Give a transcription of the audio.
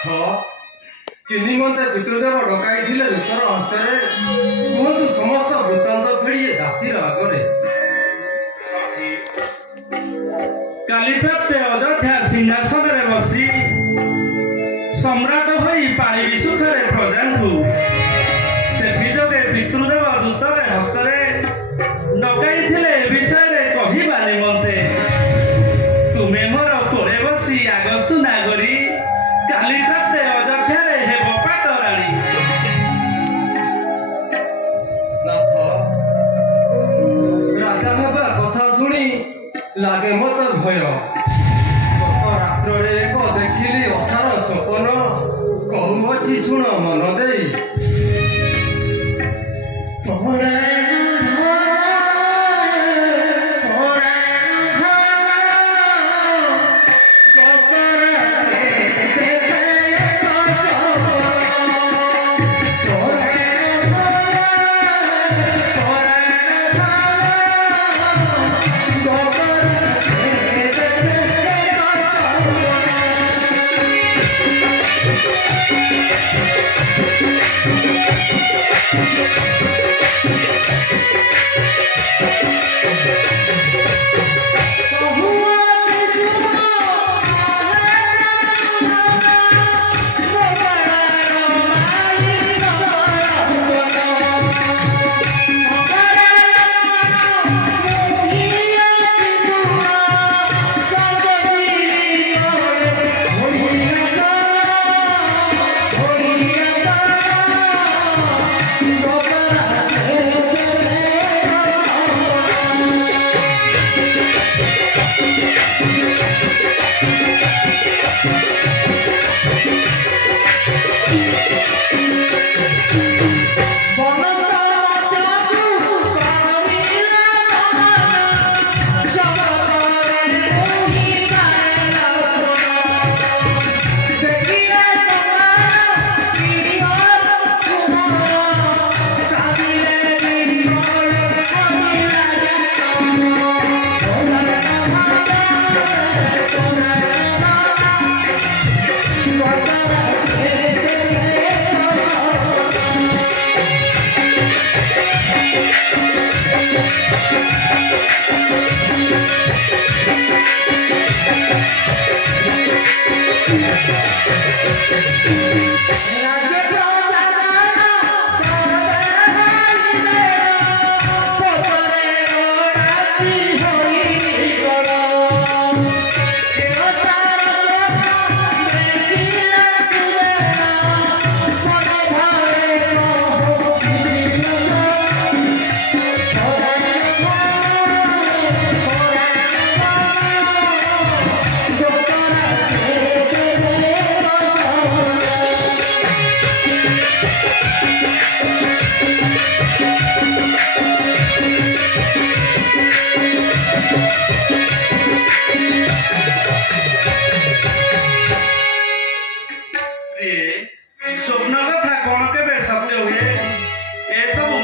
नाथ किनी मते पितृदेव डकाई थिले दूतर हस्ते कहतु समस्त वृत्तांत फेड़ी दासी आगे काली प्राप्त अयोध्या सिंहासन रे बसी सम्राट होई पाणी विसुखरे प्रजा को से जोगे पितृदेव दूतर हस्तरे डकाई थिले विषय रे कहिबा निमंते तुमे मोर कोरे बसी आग सुना करी काली प्राप्त अयोध्या रे हेबो पाटराणी नाथ राजा हेबा कथा शुणी लागे मत भय गत रात्र एक देखिली असार सपन कहूँ शुण मन दे स्वप्न कथा कौन के सत्य हुए ए सब